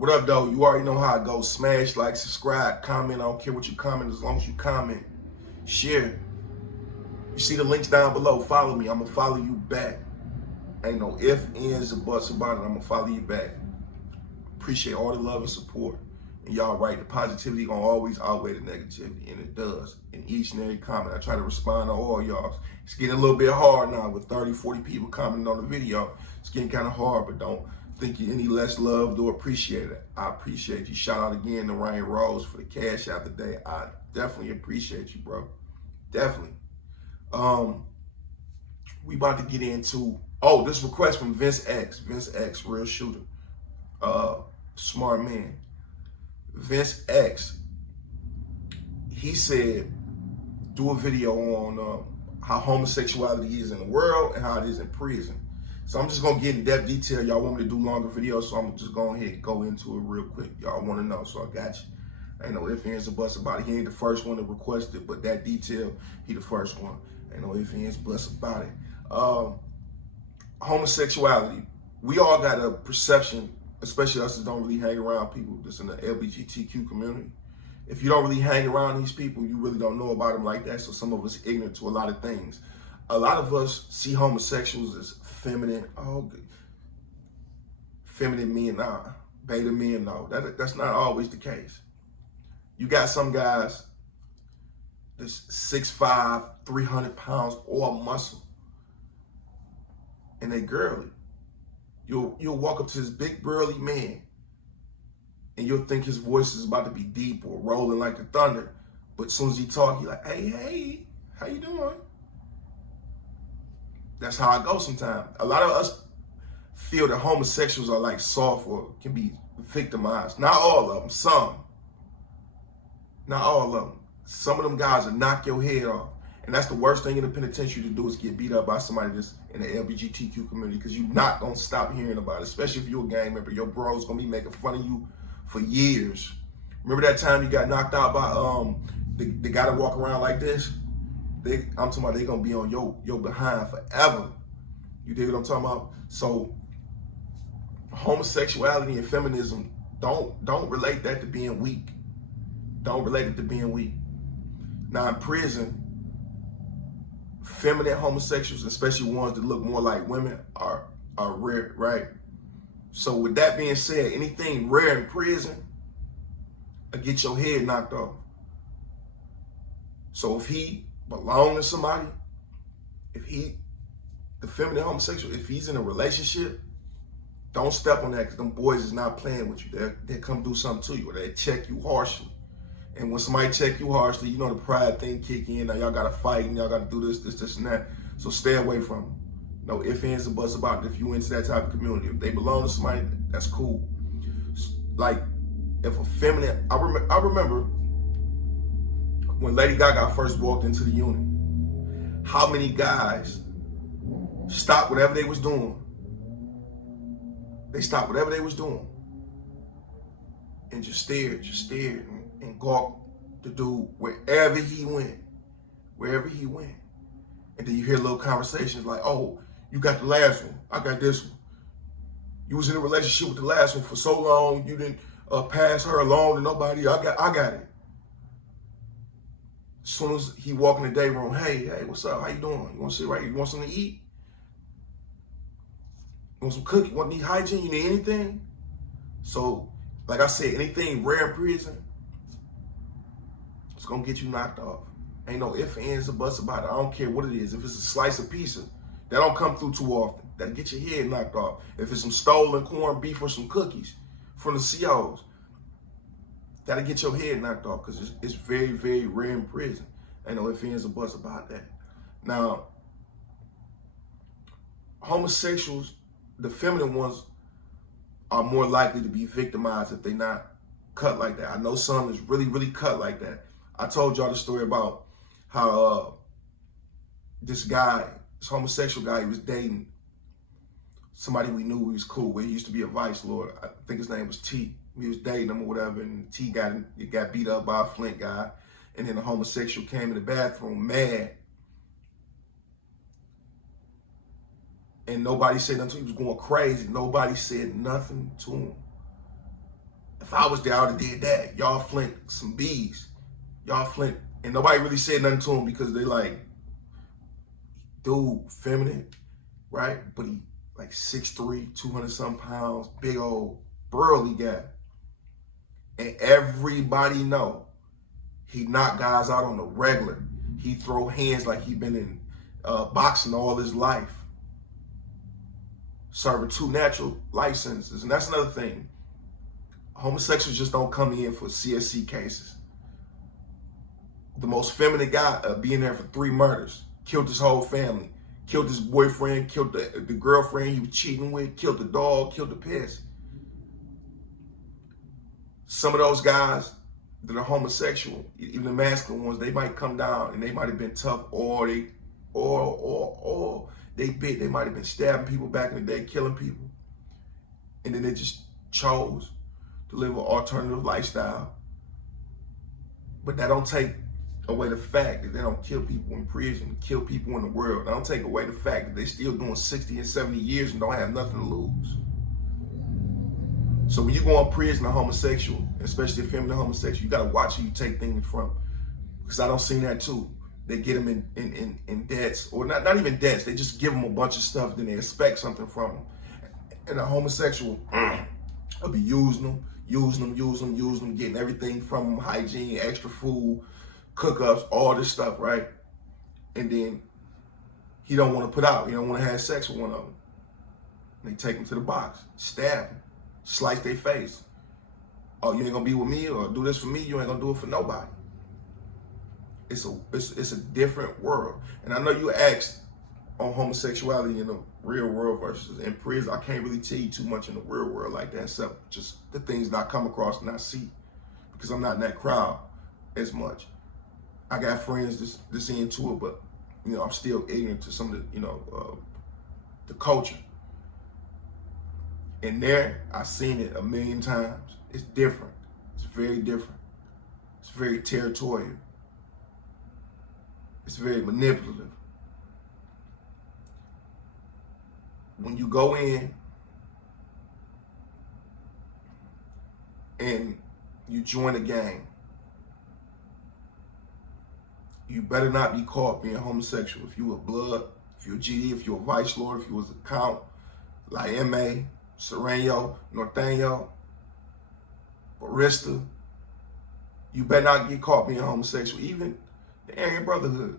What up, though? You already know how it goes. Smash, like, subscribe, comment. I don't care what you comment, as long as you comment. Share. You see the links down below. Follow me. I'm going to follow you back. Ain't no ifs, ands, or buts about it. I'm going to follow you back. Appreciate all the love and support. And y'all right, the positivity gonna always outweigh the negativity, and it does. In each and every comment, I try to respond to all y'all. It's getting a little bit hard now with 30, 40 people commenting on the video. It's getting kind of hard, but don't think you any less loved or appreciated. I appreciate you. Shout out again to Ryan Rose for the cash out today. I definitely appreciate you, bro. Definitely. We about to get into, this request from Vince X, real shooter. Smart man. Vince X, he said, do a video on how homosexuality is in the world and how it is in prison. So I'm just going to get in depth detail. Y'all want me to do longer videos, so I'm just going ahead and go into it real quick. Y'all want to know, so I got you. Ain't no ifs, ands, or buts about it. He ain't the first one to request it, but that detail, he the first one. Ain't no ifs, ands, buts about it. Homosexuality. We all got a perception, especially us that don't really hang around people that's in the Lbgtq community. If you don't really hang around these people, you really don't know about them like that. So some of us ignorant to a lot of things. A lot of us see homosexuals as feminine. Feminine men, nah. Beta men, no. That's not always the case. You got some guys that's 6'5", 300 pounds, all muscle, and they girly. You'll walk up to this big burly man and you'll think his voice is about to be deep or rolling like the thunder. But as soon as he talks, you're like, hey, how you doing? That's how it goes sometimes. A lot of us feel that homosexuals are like soft or can be victimized. Not all of them, some. Not all of them. Some of them guys will knock your head off. And that's the worst thing in the penitentiary to do, is get beat up by somebody that's in the Lbgtq community, because you're not going to stop hearing about it, especially if you're a gang member. Your bro's going to be making fun of you for years. Remember that time you got knocked out by the guy that walk around like this? I'm talking about they going to be on your behind forever. You dig what I'm talking about? So homosexuality and feminism, don't relate that to being weak. Don't relate it to being weak. Now in prison, feminine homosexuals, especially ones that look more like women, are rare, right? So with that being said, anything rare in prison will get your head knocked off. So if he belongs to somebody, the feminine homosexual, if he's in a relationship, don't step on that, because them boys is not playing with you. They'll come do something to you, or they check you harshly. And when somebody check you harshly, you know the pride thing kick in. Now y'all gotta fight and y'all gotta do this, and that. So stay away from them. No ifs, ands, and buts about it. If you into that type of community, if they belong to somebody, that's cool. Like if a feminine, I remember when Lady Gaga first walked into the unit, how many guys stopped whatever they was doing. They stopped whatever they was doing and just stared and gawked the dude wherever he went. And then you hear little conversations like, oh, you got the last one, I got this one. You was in a relationship with the last one for so long, you didn't pass her along to nobody, I got it. As soon as he walk in the day room, hey, what's up, how you doing? You want to sit right here? You want something to eat? You want some cookie? You want need hygiene? You need anything? So, like I said, anything rare in prison, it's gonna get you knocked off. Ain't no ifs, ands, or buts about it. I don't care what it is. If it's a slice of pizza, that don't come through too often. That'll get your head knocked off. If it's some stolen corned beef or some cookies from the COs, that'll get your head knocked off, because it's very, very rare in prison. Ain't no ifs, ands, or buts about that. Now, homosexuals, the feminine ones, are more likely to be victimized if they're not cut like that. I know some is really, really cut like that. I told y'all the story about how this homosexual guy, he was dating somebody we knew he was cool with. He used to be a vice lord. I think his name was T. He was dating him or whatever, and T got beat up by a Flint guy. And then the homosexual came in the bathroom mad. And nobody said nothing to him. He was going crazy. Nobody said nothing to him. If I was there, I would have did that. Y'all Flint, some bees. Y'all Flint. And nobody really said nothing to him because they like, dude, feminine, right? But he like 6'3", 200-something pounds, big old burly guy. And everybody know he knock guys out on the regular. He throw hands like he been in boxing all his life. Serving 2 natural life sentences. And that's another thing. Homosexuals just don't come in for CSC cases. The most feminine guy being there for 3 murders. Killed his whole family. Killed his boyfriend. Killed the girlfriend he was cheating with. Killed the dog. Killed the pets. Some of those guys that are homosexual, even the masculine ones, they might come down and they might have been tough, or they might have been stabbing people back in the day, killing people. And then they just chose to live an alternative lifestyle. But that don't take away the fact that they don't kill people in prison, kill people in the world. That don't take away the fact that they still doing 60 and 70 years and don't have nothing to lose. So when you go in prison a homosexual, especially a feminine homosexual, you gotta watch who you take things from. Because I don't see that too. They get them in debts, or not even debts, they just give them a bunch of stuff, then they expect something from them. And a homosexual will be using them, getting everything from them, hygiene, extra food, cook-ups, all this stuff, right? And then he don't want to put out, he don't want to have sex with one of them. They take him to the box, stab him, slice their face. Oh, you ain't gonna be with me or do this for me, you ain't gonna do it for nobody. It's a different world. And I know you asked on homosexuality in the real world versus in prison. I can't really tell you too much in the real world like that, except just the things that I come across and I see, because I'm not in that crowd as much. I got friends that's into it, but you know, I'm still ignorant to some of the, you know, the culture. And there, I've seen it a million times. It's different. It's very different. It's very territorial. It's very manipulative. When you go in and you join a gang, you better not be caught being homosexual. If you a blood, if you're a GD, if you're a vice lord, if you was a count, like M.A., Sereno, Norteño, Barista, you better not get caught being homosexual. Even the Aryan Brotherhood,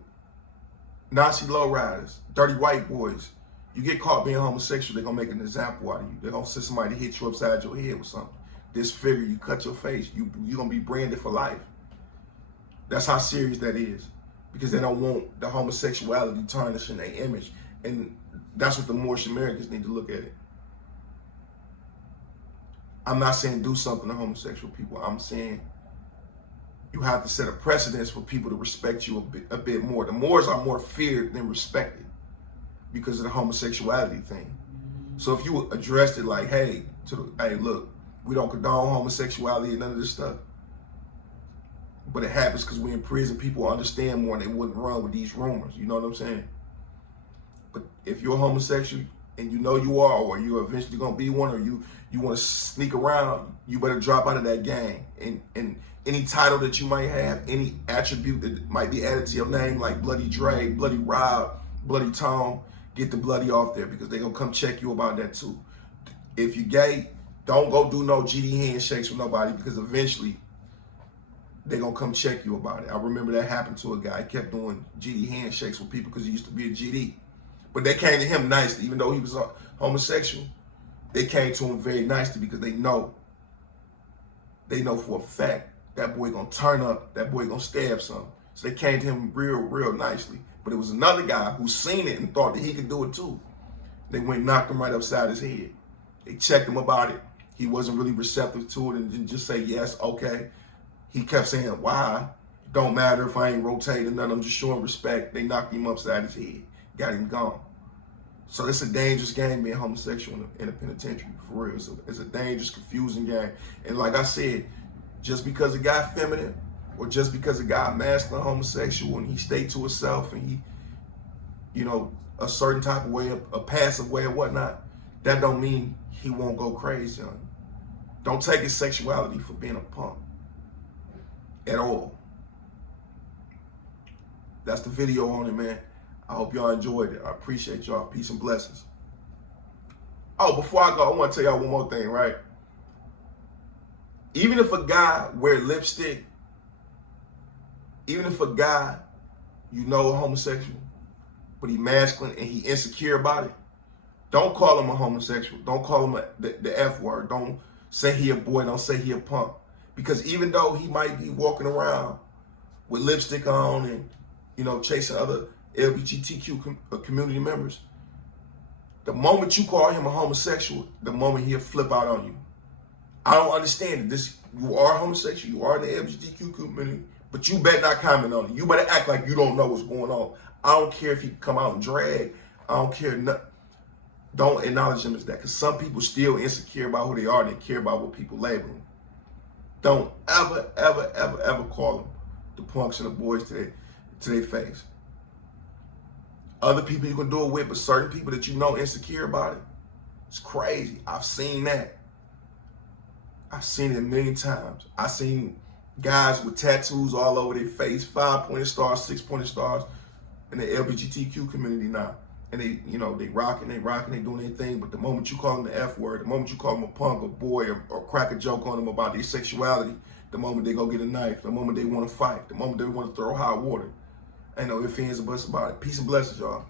Nazi lowriders, dirty white boys, you get caught being homosexual, they're gonna make an example out of you. They're gonna send somebody to hit you upside your head with something. Disfigure you, cut your face, you're gonna be branded for life. That's how serious that is, because they don't want the homosexuality tarnishing their image. And that's what the Moorish Americans need to look at it. I'm not saying do something to homosexual people. I'm saying you have to set a precedence for people to respect you a bit more. The Moors are more feared than respected because of the homosexuality thing. So if you addressed it like, hey, look, we don't condone homosexuality and none of this stuff, but it happens because we're in prison, people understand more and they wouldn't run with these rumors. You know what I'm saying? But if you're homosexual and you know you are, or you're eventually gonna be one, or you want to sneak around, you better drop out of that gang. And any title that you might have, any attribute that might be added to your name, like Bloody Dre, Bloody Rob, Bloody Tom, get the bloody off there, because they're gonna come check you about that too. If you gay, don't go do no GD handshakes with nobody, because eventually they're gonna come check you about it. I remember that happened to a guy. He kept doing GD handshakes with people because he used to be a GD. But they came to him nicely, even though he was homosexual. They came to him very nicely because they know for a fact that boy gonna turn up, that boy gonna stab something. So they came to him real nicely. But it was another guy who seen it and thought that he could do it too. They went and knocked him right upside his head. They checked him about it. He wasn't really receptive to it and didn't just say, yes, okay. He kept saying, why? Don't matter if I ain't rotating none, I'm just showing respect. They knocked him upside his head, got him gone. So it's a dangerous game being homosexual in a penitentiary, for real. It's a dangerous, confusing game. And like I said, just because a guy feminine, or just because a guy masculine homosexual and he stay to himself and he, you know, a certain type of way, a passive way or whatnot, that don't mean he won't go crazy on you. Don't take his sexuality for being a punk at all. That's the video on it, man. I hope y'all enjoyed it. I appreciate y'all. Peace and blessings. Oh, before I go, I want to tell y'all one more thing, right? Even if a guy wear lipstick, even if a guy, you know, homosexual, but he masculine and he insecure about it, don't call him a homosexual. Don't call him the F word. Don't say he a boy. Don't say he a punk. Because even though he might be walking around with lipstick on and, you know, chasing other Lbgtq community members, the moment you call him a homosexual, the moment he'll flip out on you. I don't understand it. This, you are homosexual, you are in the Lbgtq community, but you better not comment on it. You better act like you don't know what's going on. I don't care if he come out and drag. I don't care. Don't acknowledge him as that, because some people still insecure about who they are and they care about what people label them. Don't ever, ever, ever, ever call them the punks and the boys to their face. Other people you can do it with, but certain people that you know insecure about it, it's crazy. I've seen that. I've seen it a million times. I've seen guys with tattoos all over their face, 5-pointed stars, 6-pointed stars in the Lbgtq community now. And they, you know, they rocking, they doing their thing. But the moment you call them the F word, the moment you call them a punk, a boy, or crack a joke on them about their sexuality, the moment they go get a knife, the moment they want to fight, the moment they want to throw hot water, ain't no ifs, ands, or buts about it. Peace and blessings, y'all.